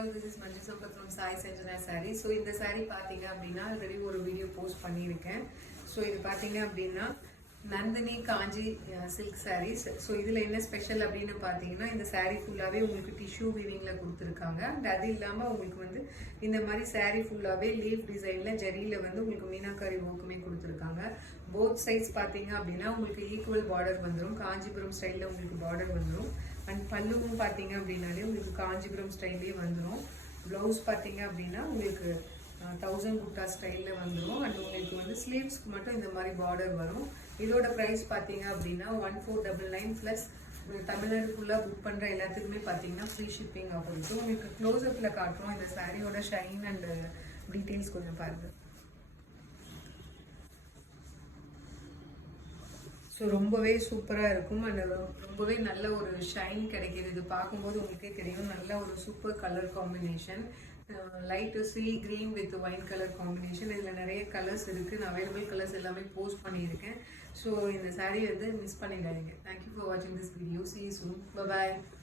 all, this is Manju Sampath from Sai Sanjana Saree. So இந்த saree பாத்தீங்க அப்படின்னா already ஒரு வீடியோ போஸ்ட் பண்ணியிருக்கேன். ஸோ இது பார்த்தீங்க அப்படின்னா நந்தினி காஞ்சி சில்க் சாரீஸ். ஸோ இதில் என்ன ஸ்பெஷல் அப்படின்னு பார்த்தீங்கன்னா இந்த சாரீ ஃபுல்லாகவே உங்களுக்கு டிஷ்யூ வீவிங்கில் கொடுத்துருக்காங்க. அண்ட் அது இல்லாமல் உங்களுக்கு வந்து இந்த மாதிரி சாரீ ஃபுல்லாகவே லீஃப் டிசைனில் ஜரியில் வந்து உங்களுக்கு மீனாக்காரி ஒர்க்குமே கொடுத்துருக்காங்க. போத் சைட்ஸ் பார்த்தீங்க அப்படின்னா உங்களுக்கு ஈக்குவல் பார்டர் வந்துடும். காஞ்சிபுரம் ஸ்டைலில் உங்களுக்கு பார்டர் வந்துடும். அண்ட் பல்லுவும் பார்த்தீங்க அப்படின்னாலே உங்களுக்கு காஞ்சிபுரம் ஸ்டைல்லே வந்துடும். ப்ளவுஸ் பார்த்தீங்க அப்படின்னா உங்களுக்கு 1000 குட்டா ஸ்டைலில் வந்துடும். அண்ட் உங்களுக்கு வந்து ஸ்லீவ்ஸ்க்கு மட்டும் இந்த மாதிரி பார்டர் வரும். இதோட ப்ரைஸ் பார்த்தீங்க அப்படின்னா 1499 ப்ளஸ் தமிழ்நாடு ஃபுல்லாக புக் பண்ணுற எல்லாத்துக்குமே பார்த்தீங்கன்னா ஃப்ரீ ஷிப்பிங் ஆஃபர் இருக்குது. உங்களுக்கு க்ளோஸ்அப்பில் காட்டுறோம் இந்த சாரியோட ஷைன் அண்ட் டீட்டெயில்ஸ் கொஞ்சம் பாருங்கள். ஸோ ரொம்பவே சூப்பராக இருக்கும். அண்ட் ரொம்பவே நல்ல ஒரு ஷைன் கிடைக்கிது. இது பார்க்கும்போது உங்களுக்கே தெரியும் நல்ல ஒரு super colour combination. Light C green with wine colour combination. இதில் நிறைய கலர்ஸ் இருக்குது. நான் அவைலபிள் கலர்ஸ் எல்லாமே போஸ்ட் பண்ணியிருக்கேன். ஸோ இந்த சாரீ வந்து மிஸ் பண்ணிடாதீங்க. தேங்க்யூ ஃபார் வாட்சிங் this video. See you soon. Bye bye.